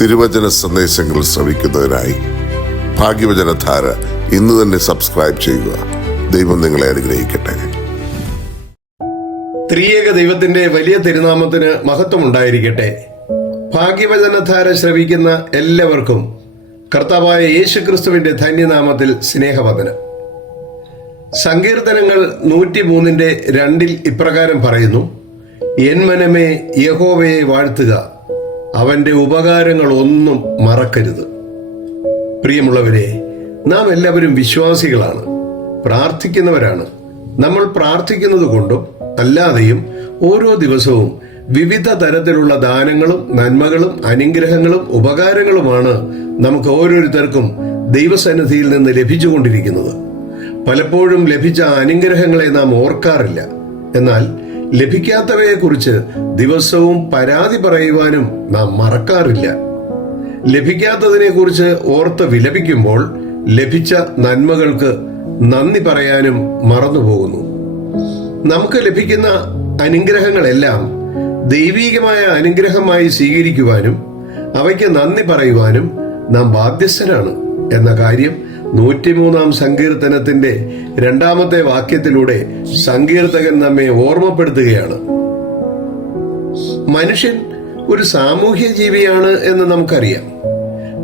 തിരുവചന സന്ദേശങ്ങൾ ശ്രവിക്കുന്നതിനായി ഭാഗ്യവചനധാര ഇന്ന് തന്നെ സബ്സ്ക്രൈബ് ചെയ്യുക. ദൈവം നിങ്ങളെ അനുഗ്രഹിക്കട്ടെ. ത്രിയേക ദൈവത്തിന്റെ വലിയ തിരുനാമത്തിന് മഹത്വം ഉണ്ടായിരിക്കട്ടെ. ഭാഗ്യവചനധാര ശ്രവിക്കുന്ന എല്ലാവർക്കും കർത്താവായ യേശുക്രിസ്തുവിന്റെ ധന്യനാമത്തിൽ സ്നേഹവന്ദനം. സങ്കീർത്തനങ്ങൾ 103:2 ഇപ്രകാരം പറയുന്നു: എൻ മനമേ യഹോവയെ വാഴ്ത്തുക, അവന്റെ ഉപകാരങ്ങൾ ഒന്നും മറക്കരുത്. പ്രിയമുള്ളവരെ, നാം എല്ലാവരും വിശ്വാസികളാണ്, പ്രാർത്ഥിക്കുന്നവരാണ്. നമ്മൾ പ്രാർത്ഥിക്കുന്നത് കൊണ്ടും അല്ലാതെയും ഓരോ ദിവസവും വിവിധ തരത്തിലുള്ള ദാനങ്ങളും നന്മകളും അനുഗ്രഹങ്ങളും ഉപകാരങ്ങളുമാണ് നമുക്ക് ഓരോരുത്തർക്കും ദൈവസന്നിധിയിൽ നിന്ന് ലഭിച്ചുകൊണ്ടിരിക്കുന്നത്. പലപ്പോഴും ലഭിച്ച അനുഗ്രഹങ്ങളെ നാം ഓർക്കാറില്ല. എന്നാൽ ലഭിക്കാത്തവയെക്കുറിച്ച് ദിവസവും പരാതി പറയുവാനും നാം മറക്കാറില്ല. ലഭിക്കാത്തതിനെ കുറിച്ച് ഓർത്ത് വിലപിക്കുമ്പോൾ ലഭിച്ച നന്മകൾക്ക് നന്ദി പറയാനും മറന്നുപോകുന്നു. നമുക്ക് ലഭിക്കുന്ന അനുഗ്രഹങ്ങളെല്ലാം ദൈവീകമായ അനുഗ്രഹമായി സ്വീകരിക്കുവാനും അവയ്ക്ക് നന്ദി പറയുവാനും നാം ബാധ്യസ്ഥരാണ് എന്ന കാര്യം 103-ാം സങ്കീർത്തനത്തിന്റെ 2-ാമത്തെ വാക്യത്തിലൂടെ സങ്കീർത്തകൻ നമ്മെ ഓർമ്മപ്പെടുത്തുകയാണ്. മനുഷ്യൻ ഒരു സാമൂഹ്യ ജീവിയാണ് എന്ന് നമുക്കറിയാം.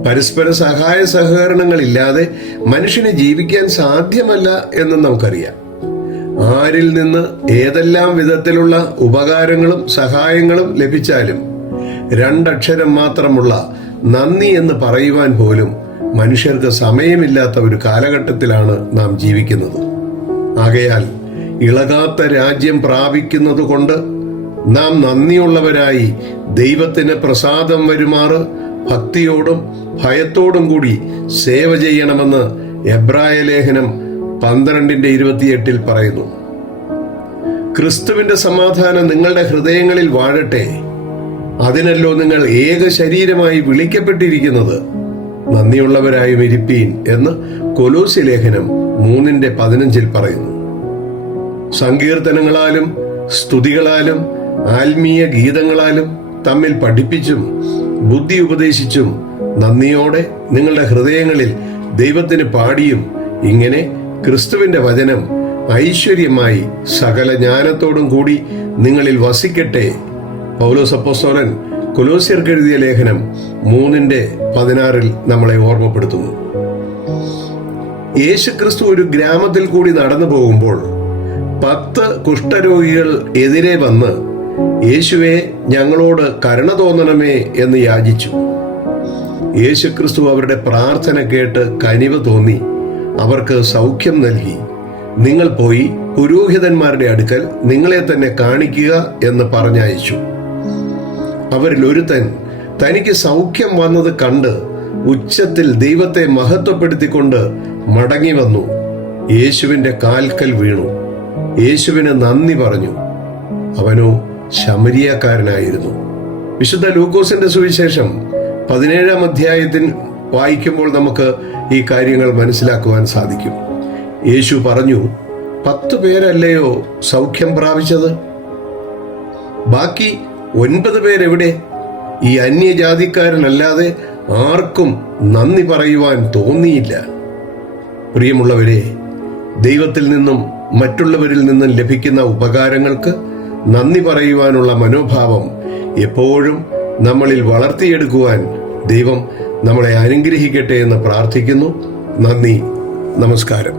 പരസ്പര സഹായ സഹകരണങ്ങളില്ലാതെ മനുഷ്യന് ജീവിക്കാൻ സാധ്യമല്ല എന്ന് നമുക്കറിയാം. ആരിൽ നിന്ന് ഏതെല്ലാം വിധത്തിലുള്ള ഉപകാരങ്ങളും സഹായങ്ങളും ലഭിച്ചാലും 2 അക്ഷരം മാത്രമുള്ള നന്ദി എന്ന് പറയുവാൻ പോലും മനുഷ്യർക്ക് സമയമില്ലാത്ത ഒരു കാലഘട്ടത്തിലാണ് നാം ജീവിക്കുന്നത്. ആകയാൽ ഇളകാത്ത രാജ്യം പ്രാപിക്കുന്നത് കൊണ്ട് നാം നന്ദിയുള്ളവരായി ദൈവത്തിന് പ്രസാദം വരുമാറ് ഭക്തിയോടും ഭയത്തോടും കൂടി സേവ ചെയ്യണമെന്ന് എബ്രായ ലേഖനം 12:28 പറയുന്നു. ക്രിസ്തുവിന്റെ സമാധാനം നിങ്ങളുടെ ഹൃദയങ്ങളിൽ വാഴട്ടെ. അതിനല്ലോ നിങ്ങൾ ഏക ശരീരമായി വിളിക്കപ്പെട്ടിരിക്കുന്നത്. നന്ദിയുള്ളവരായും ഇരിപ്പീൻ എന്ന് കൊലോസ്യ ലേഖനം 3:15 പറയുന്നു. സങ്കീർത്തനങ്ങളാലും സ്തുതികളാലും ആത്മീയ ഗീതങ്ങളാലും തമ്മിൽ പഠിപ്പിച്ചും ബുദ്ധി ഉപദേശിച്ചും നന്ദിയോടെ നിങ്ങളുടെ ഹൃദയങ്ങളിൽ ദൈവത്തിന് പാടിയും ഇങ്ങനെ ക്രിസ്തുവിന്റെ വചനം ഐശ്വര്യമായി സകല ജ്ഞാനത്തോടും കൂടി നിങ്ങളിൽ വസിക്കട്ടെ. പൗലോസ് അപ്പോസ്തലൻ കൊലോസ്യർക്ക് എഴുതിയ ലേഖനം 3:16 നമ്മളെ ഓർമ്മപ്പെടുത്തുന്നു. യേശുക്രിസ്തു ഒരു ഗ്രാമത്തിൽ കൂടി നടന്നു പോകുമ്പോൾ 10 കുഷ്ഠരോഗികൾ എതിരെ വന്ന് യേശുവേ, ഞങ്ങളോട് കരുണ തോന്നണമേ എന്ന് യാചിച്ചു. യേശുക്രിസ്തു അവരുടെ പ്രാർത്ഥന കേട്ട് കനിവ് തോന്നി അവർക്ക് സൗഖ്യം നൽകി. നിങ്ങൾ പോയി പുരോഹിതന്മാരുടെ അടുക്കൽ നിങ്ങളെ തന്നെ കാണിക്കുക എന്ന് പറഞ്ഞയച്ചു. അവരിൽ ഒരുത്തൻ തനിക്ക് സൗഖ്യം വന്നത് കണ്ട് ഉച്ചത്തിൽ ദൈവത്തെ മഹത്വപ്പെടുത്തിക്കൊണ്ട് മടങ്ങി വന്നു. യേശുവിന്റെ കാൽക്കൽ വീണു, യേശുവിന് നന്ദി പറഞ്ഞു. അവനോ ശമരിയക്കാരനായിരുന്നു. വിശുദ്ധ ലൂക്കോസിന്റെ സുവിശേഷം 17-ാം അധ്യായത്തിൽ വായിക്കുമ്പോൾ നമുക്ക് ഈ കാര്യങ്ങൾ മനസ്സിലാക്കുവാൻ സാധിക്കും. യേശു പറഞ്ഞു, 10 പേരല്ലയോ സൗഖ്യം പ്രാപിച്ചത്? ബാക്കി 9 പേരെവിടെ? ഈ അന്യജാതിക്കാരനല്ലാതെ ആർക്കും നന്ദി പറയുവാൻ തോന്നിയില്ല. പ്രിയമുള്ളവരെ, ദൈവത്തിൽ നിന്നും മറ്റുള്ളവരിൽ നിന്നും ലഭിക്കുന്ന ഉപകാരങ്ങൾക്ക് നന്ദി പറയുവാനുള്ള മനോഭാവം എപ്പോഴും നമ്മളിൽ വളർത്തിയെടുക്കുവാൻ ദൈവം നമ്മളെ അനുഗ്രഹിക്കട്ടെ എന്ന് പ്രാർത്ഥിക്കുന്നു. നന്ദി, നമസ്കാരം.